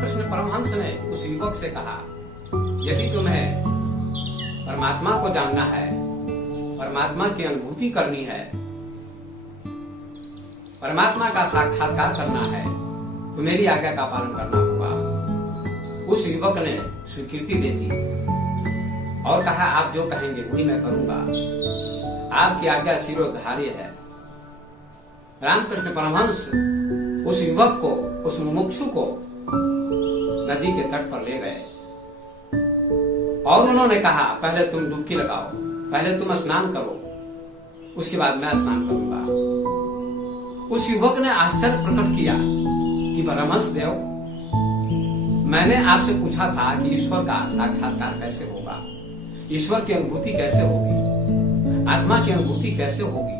रामकृष्ण परमहंस ने उस युवक से कहा, यदि तुम्हें परमात्मा को जानना है, परमात्मा की अनुभूति करनी है, परमात्मा का साक्षात्कार करना है, तो मेरी आज्ञा का पालन करना होगा। उस युवक ने स्वीकृति दे दी और कहा, आप जो कहेंगे वही मैं करूंगा, आपकी आज्ञा शिरोधार्य है। रामकृष्ण परमहंस उस युवक को, उस मुमुक्षु को नदी के तट पर ले गए और उन्होंने कहा, पहले तुम डुबकी लगाओ, पहले तुम स्नान करो, उसके बाद मैं स्नान करूंगा। उस युवक ने आश्चर्य प्रकट किया कि परमहंस देव, मैंने आपसे पूछा था कि ईश्वर का साक्षात्कार कैसे होगा, ईश्वर की अनुभूति कैसे होगी, आत्मा की अनुभूति कैसे होगी,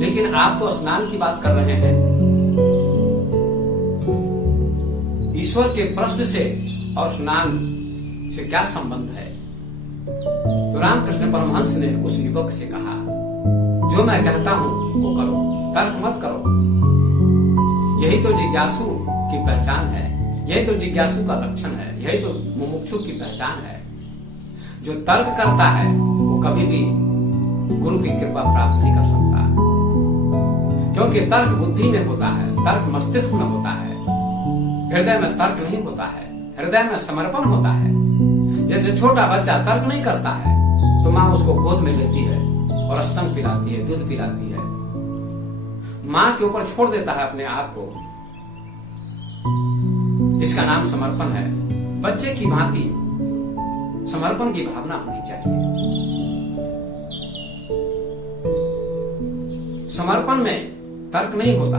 लेकिन आप तो स्नान की बात कर रहे हैं। ईश्वर के प्रश्न से और स्नान से क्या संबंध है? तो रामकृष्ण परमहंस ने उस युवक से कहा, जो मैं कहता हूं वो करो, तर्क मत करो। यही तो जिज्ञासु की पहचान है, यही तो जिज्ञासु का लक्षण है, यही तो मुमुक्षु की पहचान है। जो तर्क करता है वो कभी भी गुरु की कृपा प्राप्त नहीं कर सकता, क्योंकि तर्क बुद्धि में होता है, तर्क मस्तिष्क में होता है, हृदय में तर्क नहीं होता है, हृदय में समर्पण होता है। जैसे छोटा बच्चा तर्क नहीं करता है तो माँ उसको गोद में लेती है और स्तन पिलाती है, दूध पिलाती है, माँ के ऊपर छोड़ देता है अपने आप को। इसका नाम समर्पण है। बच्चे की भांति समर्पण की भावना होनी चाहिए। समर्पण में तर्क नहीं होता,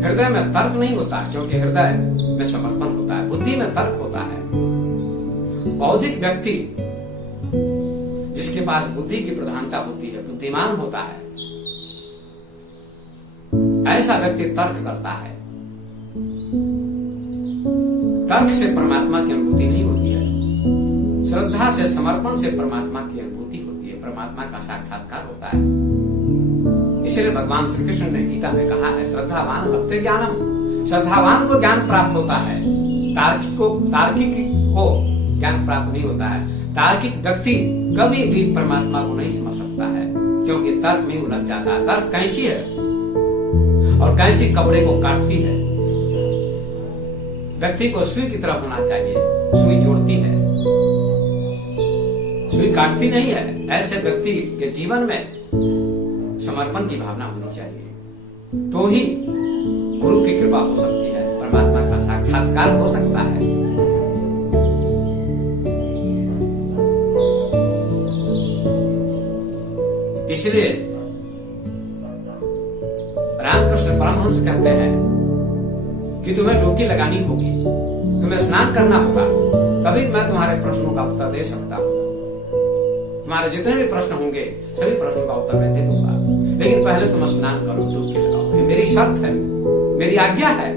हृदय में तर्क नहीं होता, क्योंकि हृदय में समर्पण होता है, बुद्धि में तर्क होता है। बौद्धिक व्यक्ति जिसके पास बुद्धि की प्रधानता होती है, बुद्धिमान होता है, ऐसा व्यक्ति तर्क करता है। तर्क से परमात्मा की अनुभूति नहीं होती है, श्रद्धा से, समर्पण से परमात्मा की अनुभूति होती है, परमात्मा का साक्षात्कार होता है। इसलिए भगवान श्री कृष्ण ने गीता में कहा है, श्रद्धावान लभते ज्ञानम, श्रद्धावान को ज्ञान प्राप्त होता है, तार्किक को ज्ञान प्राप्त नहीं होता है। तार्किक व्यक्ति कभी भी परमात्मा को नहीं समझ सकता है, क्योंकि तर्क में उलझ जाता है। तर्क कैंची है और कैंची कपड़े को काटती है। व्यक्ति को सुई की तरफ होना चाहिए, सुई जोड़ती है, सुई काटती नहीं है। ऐसे व्यक्ति के जीवन में समर्पण की भावना होनी चाहिए, तो ही गुरु की कृपा हो सकती है, परमात्मा का साक्षात्कार हो सकता है। इसलिए रामकृष्ण परमहंस कहते हैं कि तुम्हें डुबकी लगानी होगी, तुम्हें स्नान करना होगा, तभी मैं तुम्हारे प्रश्नों का उत्तर दे सकता हूं। तुम्हारे जितने भी प्रश्न होंगे सभी प्रश्नों का उत्तर मैं दे दूंगा, लेकिन पहले तुम स्नान करो, डुबकी लगाओ, ये मेरी शर्त है, मेरी आज्ञा है।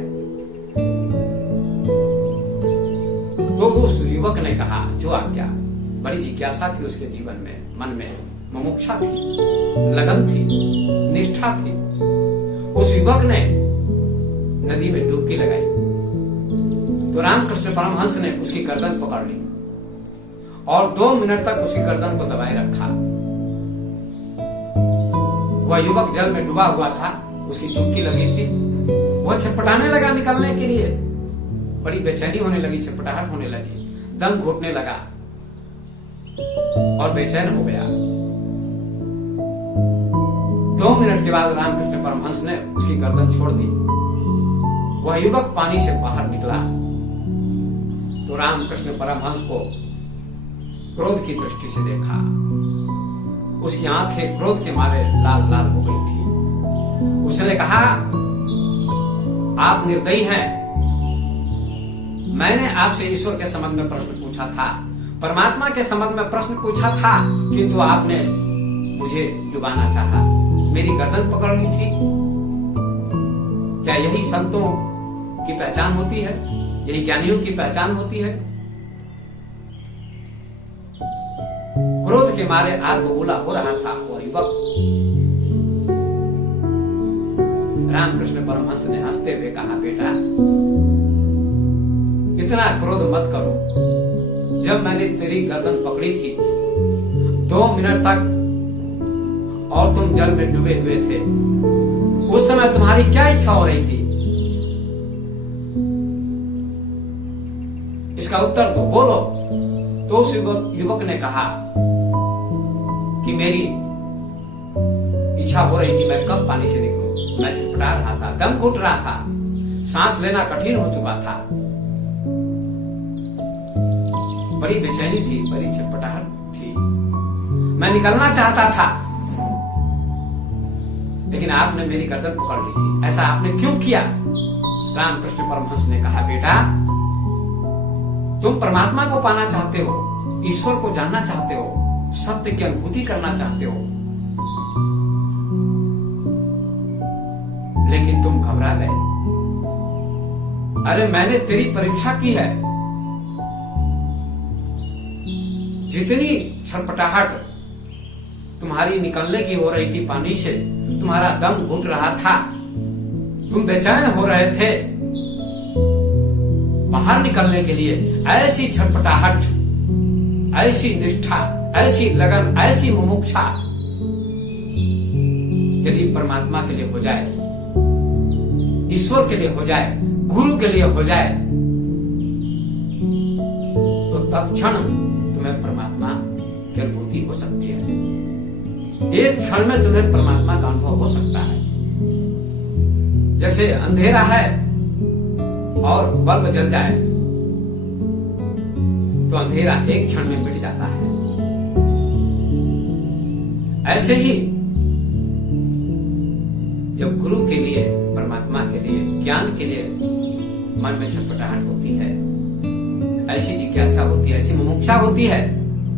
तो उस युवक ने कहा, जो आज्ञा। बड़ी जिज्ञासा थी उसके जीवन में, मन में मुमुक्षा थी, लगन थी, निष्ठा थी। उस युवक ने नदी में डुबकी लगाई तो रामकृष्ण परमहंस ने उसकी गर्दन पकड़ ली और 2 मिनट तक उसकी गर्दन को दबाए रखा। वह युवक जल में डूबा हुआ था, उसकी डुबकी लगी थी, वह छटपटाने लगा निकलने के लिए, बड़ी बेचैनी होने लगी, छटपटाहट होने लगी, दम घुटने लगा और बेचैन हो गया। 2 मिनट के बाद रामकृष्ण परमहंस ने उसकी गर्दन छोड़ दी। वह युवक पानी से बाहर निकला तो रामकृष्ण परमहंस को क्रोध की दृष्टि से देखा। उसकी आंखें क्रोध के मारे लाल लाल हो गई थी। उसने कहा, आप निर्दयी हैं। मैंने आपसे ईश्वर के संबंध में प्रश्न पूछा था, परमात्मा के संबंध में प्रश्न पूछा था, किंतु आपने मुझे डुबाना चाहा, मेरी गर्दन पकड़ ली थी। क्या यही संतों की पहचान होती है? यही ज्ञानियों की पहचान होती है? क्रोध के मारे आग बबूला हो रहा था वह युवक। रामकृष्ण परमहंस ने हंसते हुए कहा, बेटा इतना क्रोध मत करो। जब मैंने तेरी गर्दन पकड़ी थी 2 मिनट तक और तुम जल में डूबे हुए थे, उस समय तुम्हारी क्या इच्छा हो रही थी? इसका उत्तर दो, बोलो। तो उस युवक ने कहा कि मेरी इच्छा हो रही थी मैं कब पानी से निकलूं। मैं छटपटा रहा था, दम घुट रहा था, सांस लेना कठिन हो चुका था, बड़ी बेचैनी थी, बड़ी छटपटाहट थी, मैं निकलना चाहता था, लेकिन आपने मेरी गर्दन पकड़ ली थी। ऐसा आपने क्यों किया? रामकृष्ण परमहंस ने कहा, बेटा तुम परमात्मा को पाना चाहते हो, ईश्वर को जानना चाहते हो, सत्य की अनुभूति करना चाहते हो, लेकिन तुम घबरा गए। अरे मैंने तेरी परीक्षा की है। जितनी छटपटाहट तुम्हारी निकलने की हो रही थी पानी से, तुम्हारा दम घुट रहा था, तुम बेचैन हो रहे थे बाहर निकलने के लिए, ऐसी छटपटाहट, ऐसी निष्ठा, ऐसी लगन, ऐसी मुमुक्षा यदि परमात्मा के लिए हो जाए, ईश्वर के लिए हो जाए, गुरु के लिए हो जाए, तो तत्क्षण तुम्हें परमात्मा की अनुभूति हो सकती है। एक क्षण में तुम्हें परमात्मा का अनुभव हो सकता है। जैसे अंधेरा है और बल्ब जल जाए तो अंधेरा एक क्षण में मिट जाता है। ऐसे ही जब गुरु के लिए, परमात्मा के लिए, ज्ञान के लिए मन में छटपटाहट होती है, ऐसी जिज्ञासा होती है, ऐसी मुमुक्षा होती है,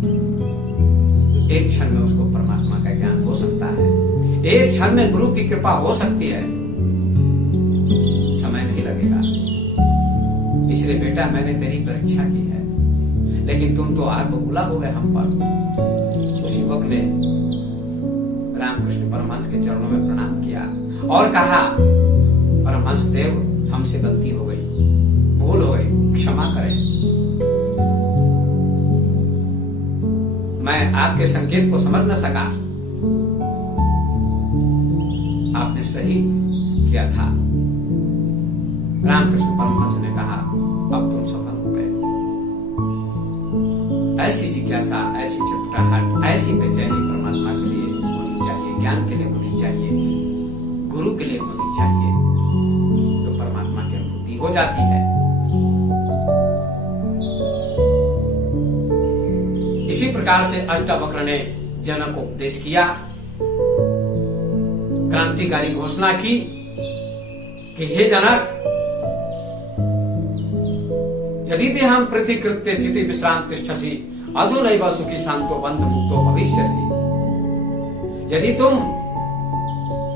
तो एक क्षण में उसको परमात्मा का ज्ञान हो सकता है, एक क्षण में गुरु की कृपा हो सकती है, समय नहीं लगेगा। इसलिए बेटा मैंने तेरी परीक्षा की है, लेकिन तुम तो आत्मभूला हो गए हम पर। उस युवक ने रामकृष्ण परमहंस के चरणों में प्रणाम किया और कहा, परमहंस देव हमसे गलती हो गई, भूल हो गई, क्षमा करें। मैं आपके संकेत को समझ न सका, आपने सही किया था। रामकृष्ण परमहंस ने कहा, अब तुम सफल हो गए। ऐसी जिज्ञासा, ऐसी छटपटाहट, ऐसी बेचैनी परमात्मा के लिए होनी चाहिए, ज्ञान के लिए होनी चाहिए, गुरु के लिए होनी चाहिए, तो परमात्मा की अनुभूति हो जाती है। इसी प्रकार से अष्टावक्र ने जनक को उपदेश किया, क्रांतिकारी घोषणा की कि हे जनक, यदि देहं प्रतिकृत्य चिति विश्राम तिष्ठसि अधुनैव सुखी शांतो बंध मुक्तो भविष्यसि। यदि तुम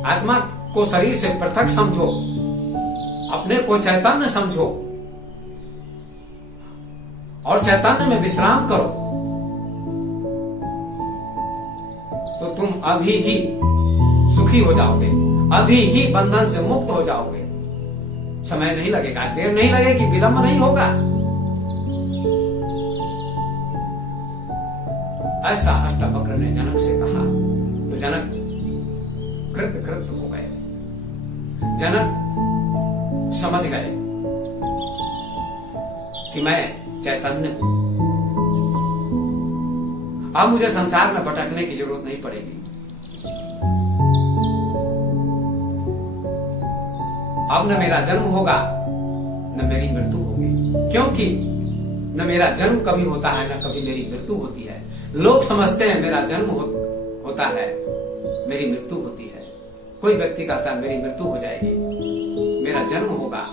आत्मा को शरीर से पृथक समझो, अपने को चैतन्य समझो और चैतन्य में विश्राम करो, तो तुम अभी ही सुखी हो जाओगे, अभी ही बंधन से मुक्त हो जाओगे। समय नहीं लगेगा, देर नहीं लगेगी, विलंब नहीं होगा। ऐसा अष्टावक्र ने जनक से कहा, तो जनक कृत हो गए। जनक समझ गए कि मैं चैतन्य हूं, अब मुझे संसार में भटकने की जरूरत नहीं पड़ेगी। अब न मेरा जन्म होगा न मेरी मृत्यु होगी, क्योंकि न मेरा जन्म कभी होता है न कभी मेरी मृत्यु होती है। लोग समझते हैं मेरा जन्म होता है, मेरी मृत्यु होती है। कोई व्यक्ति कहता है मेरी मृत्यु हो जाएगी, मेरा जन्म होगा,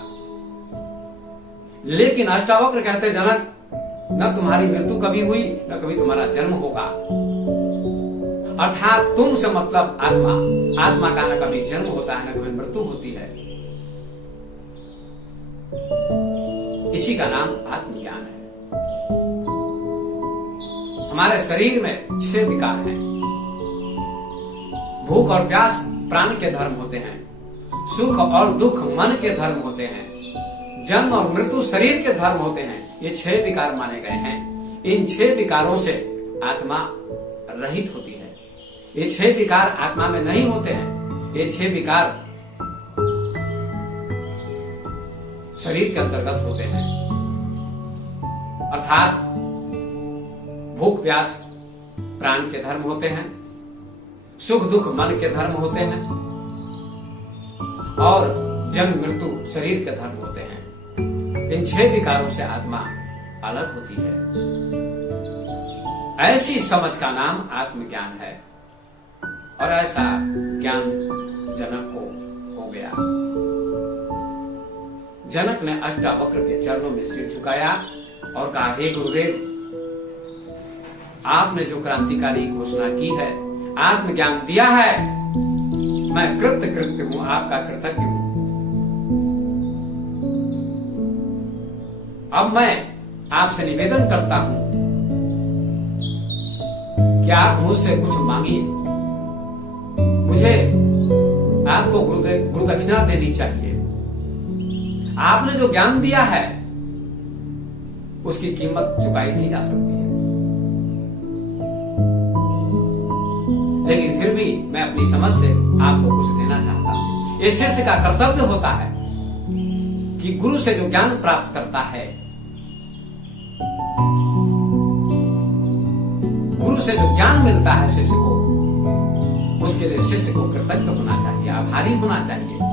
लेकिन अष्टावक्र कहते जनक, न तुम्हारी मृत्यु कभी हुई न कभी तुम्हारा जन्म होगा। अर्थात तुम से मतलब आत्मा, आत्मा का न कभी जन्म होता है न कभी मृत्यु होती है। इसी का नाम आत्मज्ञान है। हमारे शरीर में 6 विकार हैं। भूख और प्यास प्राण के धर्म होते हैं, सुख और दुख मन के धर्म होते हैं, जन्म और मृत्यु शरीर के धर्म होते हैं। ये 6 विकार माने गए हैं। इन 6 विकारों से आत्मा रहित होती है। ये 6 विकार आत्मा में नहीं होते हैं। ये 6 विकार शरीर के अंतर्गत होते हैं, अर्थात भूख प्यास प्राण के धर्म होते हैं, सुख दुख मन के धर्म होते हैं और जन्म मृत्यु शरीर के धर्म होते हैं। इन 6 विकारों से आत्मा अलग होती है। ऐसी समझ का नाम आत्मज्ञान है और ऐसा ज्ञान जनक को हो गया। जनक ने अष्टावक्र के चरणों में सिर झुकाया और कहा, हे गुरुदेव, आपने जो क्रांतिकारी घोषणा की है, आत्मज्ञान दिया है, मैं कृतकृत्य हूं, आपका कृतज्ञ हूं। अब मैं आपसे निवेदन करता हूं कि आप मुझसे कुछ मांगिए। मुझे आपको गुरु दक्षिणा देनी चाहिए। आपने जो ज्ञान दिया है उसकी कीमत चुकाई नहीं जा सकती है, लेकिन फिर भी मैं अपनी समझ से आपको कुछ देना चाहता हूं। ये शिष्य का कर्तव्य होता है कि गुरु से जो ज्ञान प्राप्त करता है, गुरु से जो ज्ञान मिलता है शिष्य को, उसके लिए शिष्य को कृतज्ञ होना चाहिए, आभारी होना चाहिए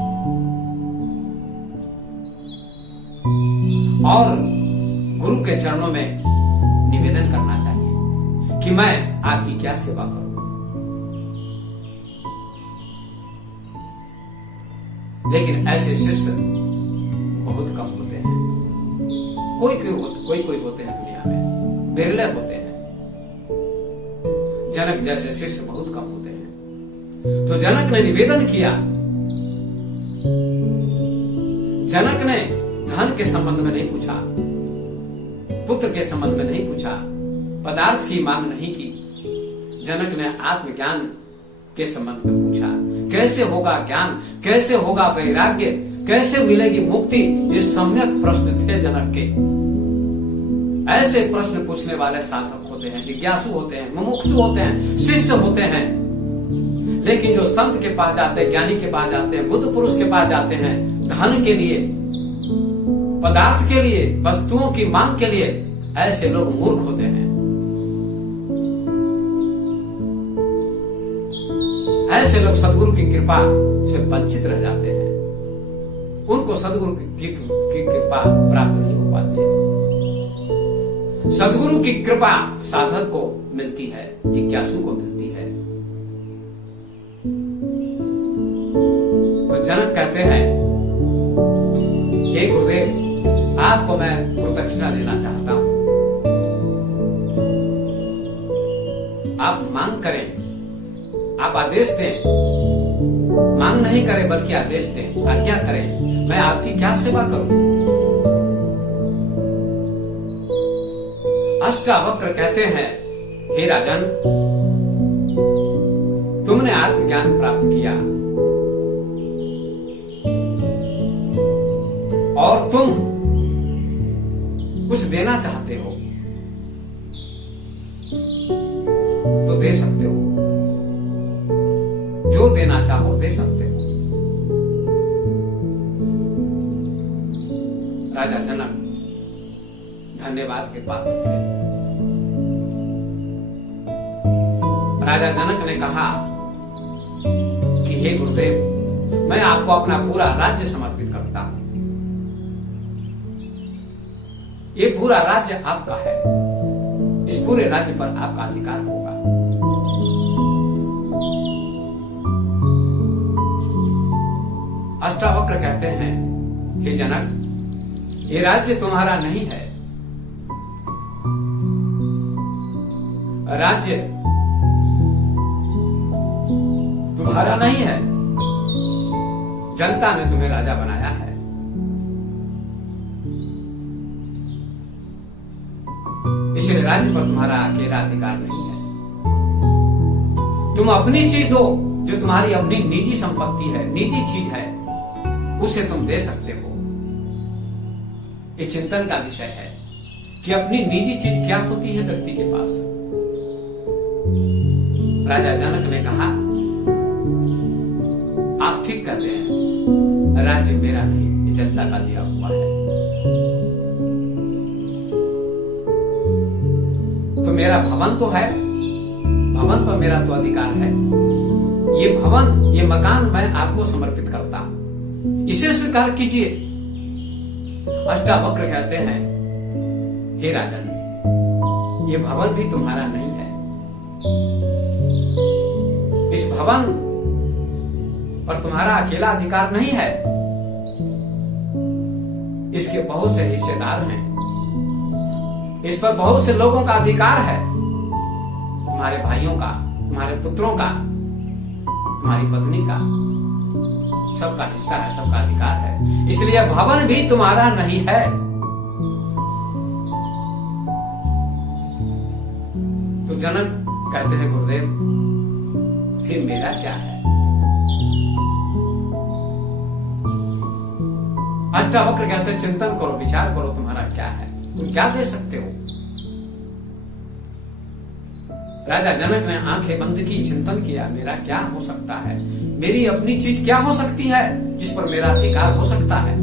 और गुरु के चरणों में निवेदन करना चाहिए कि मैं आपकी क्या सेवा करूं। लेकिन ऐसे शिष्य बहुत कम होते हैं। कोई होते हैं दुनिया में, बिरले होते हैं। जनक जैसे शिष्य बहुत कम होते हैं। तो जनक ने निवेदन किया। जनक ने धन के संबंध में नहीं पूछा, पुत्र के संबंध में नहीं पूछा, पदार्थ की मांग नहीं की। जनक ने आत्मज्ञान के संबंध में पूछा, कैसे होगा ज्ञान, कैसे होगा वैराग्य, कैसे मिलेगी मुक्ति। ये सम्यक प्रश्न थे जनक के। ऐसे प्रश्न पूछने वाले साधक होते हैं, जिज्ञासु होते हैं, मुमुक्षु होते हैं, शिष्य होते हैं। लेकिन जो संत के पास जाते हैं, ज्ञानी के पास जाते हैं, बुद्ध पुरुष के पास जाते हैं, धन के लिए, पदार्थ के लिए, वस्तुओं की मांग के लिए, ऐसे लोग मूर्ख होते हैं। ऐसे लोग सदगुरु की कृपा से वंचित रह जाते हैं। उनको सदगुरु की कृपा प्राप्त नहीं हो पाती है। सदगुरु की कृपा साधक को मिलती है, जिज्ञासु को मिलती है। तो जनक कहते हैं, हे गुरुदेव, आपको मैं गुरु दक्षिणा देना चाहता हूं। आप मांग करें, आप आदेश दें। मांग नहीं करें बल्कि आदेश दें, आज्ञा करें। मैं आपकी क्या सेवा करूं? अष्टावक्र कहते हैं, हे राजन, तुमने आत्मज्ञान प्राप्त किया और तुम कुछ देना चाहते हो तो दे सकते हो। जो देना चाहो दे सकते हो। राजा जनक धन्यवाद के पात्र थे। राजा जनक ने कहा कि हे गुरुदेव, मैं आपको अपना पूरा राज्य समर्पित करता हूं। ये पूरा राज्य आपका है। इस पूरे राज्य पर आपका अधिकार होगा। अष्टावक्र कहते हैं, हे जनक, ये राज्य तुम्हारा नहीं है। राज्य तुम्हारा नहीं है। जनता ने तुम्हें राजा बनाया है। इसलिए राज्य पर तुम्हारा अकेला अधिकार नहीं है। तुम अपनी चीज दो, जो तुम्हारी अपनी निजी संपत्ति है, निजी चीज है, उसे तुम दे सकते हो। ये चिंतन का विषय है कि अपनी निजी चीज क्या होती है व्यक्ति के पास। राजा जनक ने कहा, आप ठीक कहते हैं, राज्य मेरा नहीं, ये जनता का दिया हुआ है। तो मेरा भवन तो है, भवन पर मेरा तो अधिकार है। ये भवन, ये मकान मैं आपको समर्पित करता हूं, इसे स्वीकार कीजिए। अष्टावक्र कहते हैं, हे राजन, ये भवन भी तुम्हारा नहीं है। इस भवन पर तुम्हारा अकेला अधिकार नहीं है, इसके बहुत से हिस्सेदार हैं, इस पर बहुत से लोगों का अधिकार है। तुम्हारे भाइयों का, तुम्हारे पुत्रों का, तुम्हारी पत्नी का, सबका हिस्सा है, सबका अधिकार है। इसलिए भवन भी तुम्हारा नहीं है। तो जनक कहते हैं, गुरुदेव फिर मेरा क्या है? अष्टावक्र कहते हैं, चिंतन करो, विचार करो, तुम्हारा क्या है, तुम क्या दे सकते हो। राजा जनक ने आंखें बंद की, चिंतन किया, मेरा क्या हो सकता है, मेरी अपनी चीज क्या हो सकती है जिस पर मेरा अधिकार हो सकता है।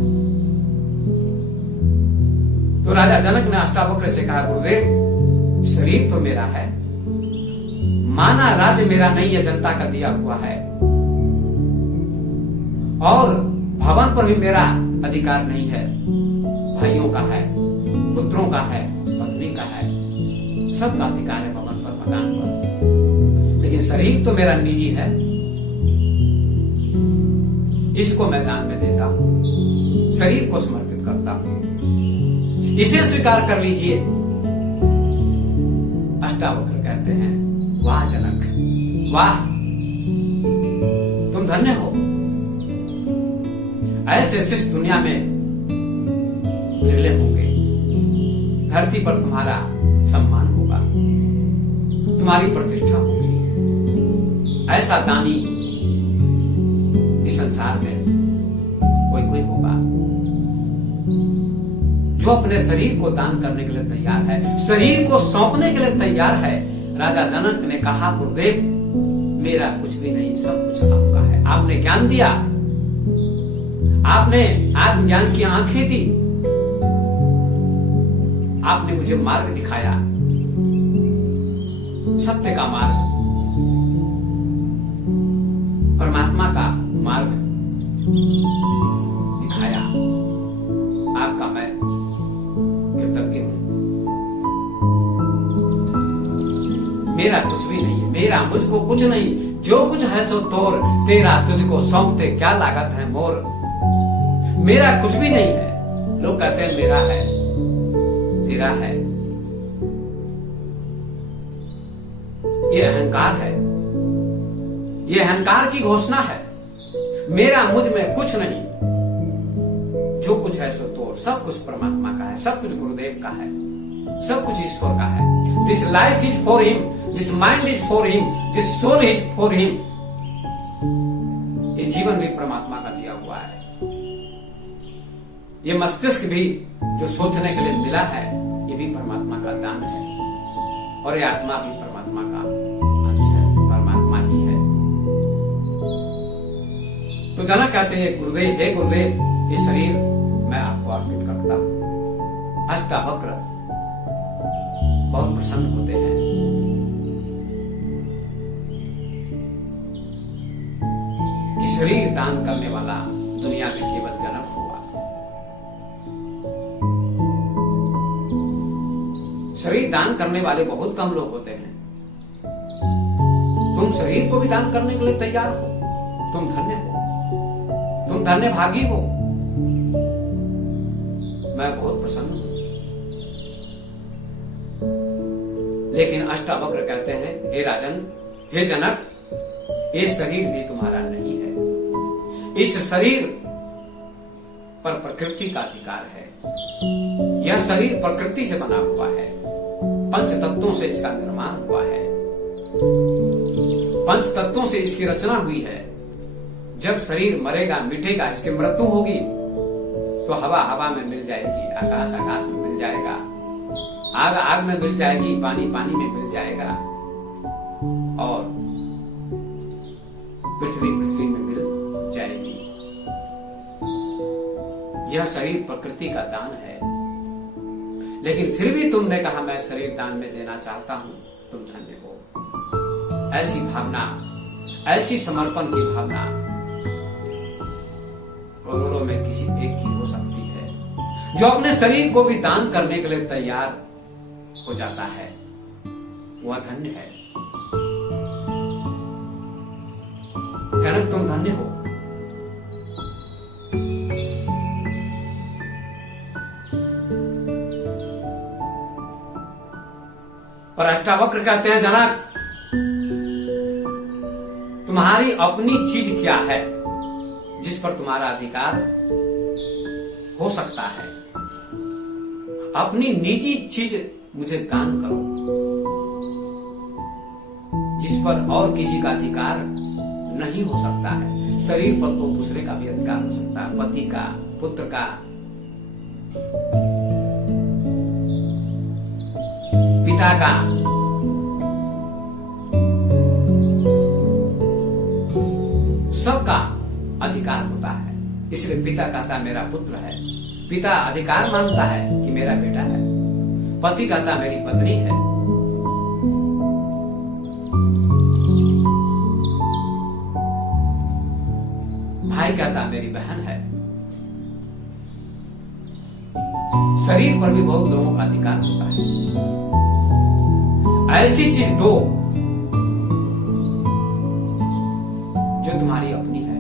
तो राजा जनक ने अष्टावक्र से कहा, गुरुदेव शरीर तो मेरा है, माना राज्य मेरा नहीं है, जनता का दिया हुआ है, और भवन पर भी मेरा अधिकार नहीं है, भाइयों का है, पुत्रों का है, पत्नी का है, सबका अधिकार है भवन पर, मकान पर। लेकिन शरीर तो मेरा निजी है, इसको मैं दान में देता हूं, शरीर को समर्पित करता हूं, इसे स्वीकार कर लीजिए। अष्टावक्र कहते हैं, वाह जनक, वाह, तुम धन्य हो। ऐसे शिष्य दुनिया में विरले होंगे। धरती पर तुम्हारा सम्मान होगा, तुम्हारी प्रतिष्ठा होगी। ऐसा दानी इस संसार में कोई कोई होगा जो अपने शरीर को दान करने के लिए तैयार है, शरीर को सौंपने के लिए तैयार है। राजा जनक ने कहा, गुरुदेव मेरा कुछ भी नहीं, सब कुछ आपका है। आपने ज्ञान दिया, आपने आत्मज्ञान की आंखें दी, आपने मुझे मार्ग दिखाया, सत्य का मार्ग, परमात्मा का मार्ग दिखाया। आपका मैं कृतज्ञ हूं। मेरा कुछ भी नहीं है, मेरा मुझको कुछ नहीं, जो कुछ है सो तोर, तेरा तुझको सौंपते क्या लागत है मोर। मेरा कुछ भी नहीं है। लोग कहते हैं मेरा है, तेरा है, ये अहंकार है, ये अहंकार की घोषणा है। मेरा मुझ में कुछ नहीं, जो कुछ है सो तोर, सब कुछ परमात्मा का है, सब कुछ गुरुदेव का है, सब कुछ ईश्वर का है। This life is for him, this mind is for him, this soul is for him. ये जीवन भी परमात्मा का दिया हुआ है। ये मस्तिष्क भी जो सोचने के लिए मिला है, ये भी परमात्मा का दान है, और ये आत्मा भी परमात्मा का अंश है, परमात्मा ही है। तो जनक कहते हैं, गुरुदेव, हे गुरुदेव, ये शरीर मैं आपको अर्पित करता हूं। अष्टावक्र बहुत प्रसन्न होते हैं। कि शरीर दान करने वाला दुनिया में केवल जनक हुआ। शरीर दान करने वाले बहुत कम लोग होते हैं। तुम शरीर को भी दान करने के लिए तैयार हो, तुम धन्य हो, तुम धन्य भागी हो। मैं बहुत प्रसन्न हूं। लेकिन अष्टावक्र कहते हैं, हे राजन, हे जनक, ये शरीर भी तुम्हारा नहीं है। इस शरीर पर प्रकृति का अधिकार है। यह शरीर प्रकृति से बना हुआ है, पंच तत्वों से इसका निर्माण हुआ है, पंच तत्वों से इसकी रचना हुई है। जब शरीर मरेगा, मिटेगा, इसकी मृत्यु होगी, तो तो हवा हवा में मिल जाएगी, आकाश आकाश में मिल जाएगा, आग आग में मिल जाएगी, पानी पानी में मिल जाएगा, और पृथ्वी पृथ्वी में मिल जाएगी। यह शरीर प्रकृति का दान है, लेकिन फिर भी तुमने कहा मैं शरीर दान में देना चाहता हूं, तुम धन्य हो। ऐसी भावना, ऐसी समर्पण की भावना करोड़ों में किसी एक की हो सकती है, जो अपने शरीर को भी दान करने के लिए तैयार हो जाता है, वह धन्य है। जनक तुम धन्य हो। और अष्टावक्र कहते हैं जनक, तुम्हारी अपनी चीज क्या है जिस पर तुम्हारा अधिकार हो सकता है? अपनी निजी चीज मुझे दान करो, जिस पर और किसी का अधिकार नहीं हो सकता है। शरीर पर तो दूसरे का भी अधिकार हो सकता है, पति का, पुत्र का, पिता का। सबका अधिकार होता है। इसलिए पिता कहता मेरा पुत्र है, पिता अधिकार मानता है कि मेरा बेटा है, पति कहता मेरी पत्नी है, भाई कहता मेरी बहन है। शरीर पर भी बहुत लोगों का अधिकार होता है। ऐसी चीज दो जो तुम्हारी अपनी है।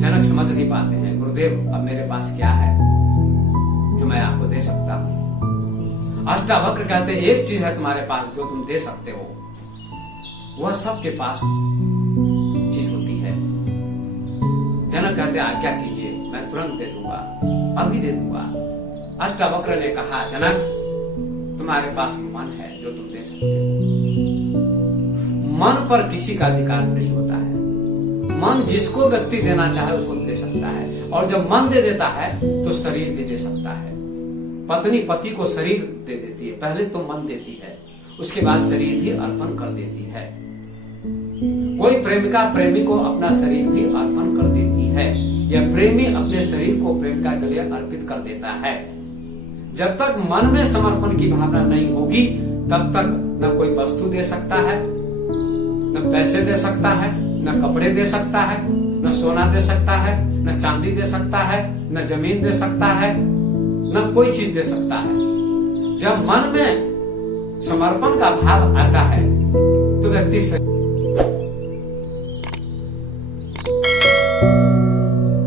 जनक समझ नहीं पाते हैं, गुरुदेव अब मेरे पास क्या है जो मैं आपको दे सकता हूं? अष्टावक्र कहते एक चीज है तुम्हारे पास जो तुम दे सकते हो, वह सबके पास चीज होती है। जनक कहते आज्ञा कीजिए, मैं तुरंत दे दूंगा, अभी दे दूंगा। अष्टावक्र ने कहा जनक तुम्हारे पास मन है जो तुम दे सकते हो। मन पर किसी का अधिकार नहीं होता है। मन जिसको व्यक्ति देना चाहे उसको दे सकता है, और जब मन दे देता है तो शरीर भी दे सकता है। पत्नी पति को शरीर दे देती है, पहले तो मन देती है, उसके बाद शरीर भी अर्पण कर देती है। कोई प्रेमिका प्रेमी को अपना शरीर भी अर्पण कर देती है, या प्रेमी अपने शरीर को प्रेमिका के लिए अर्पित कर देता है। जब तक मन में समर्पण की भावना नहीं होगी तब तक न कोई वस्तु दे सकता है, न पैसे दे सकता है, न कपड़े दे सकता है, न सोना दे सकता है, न चांदी दे सकता है, न जमीन दे सकता है, न कोई चीज दे सकता है। जब मन में समर्पण का भाव आता है तो व्यक्ति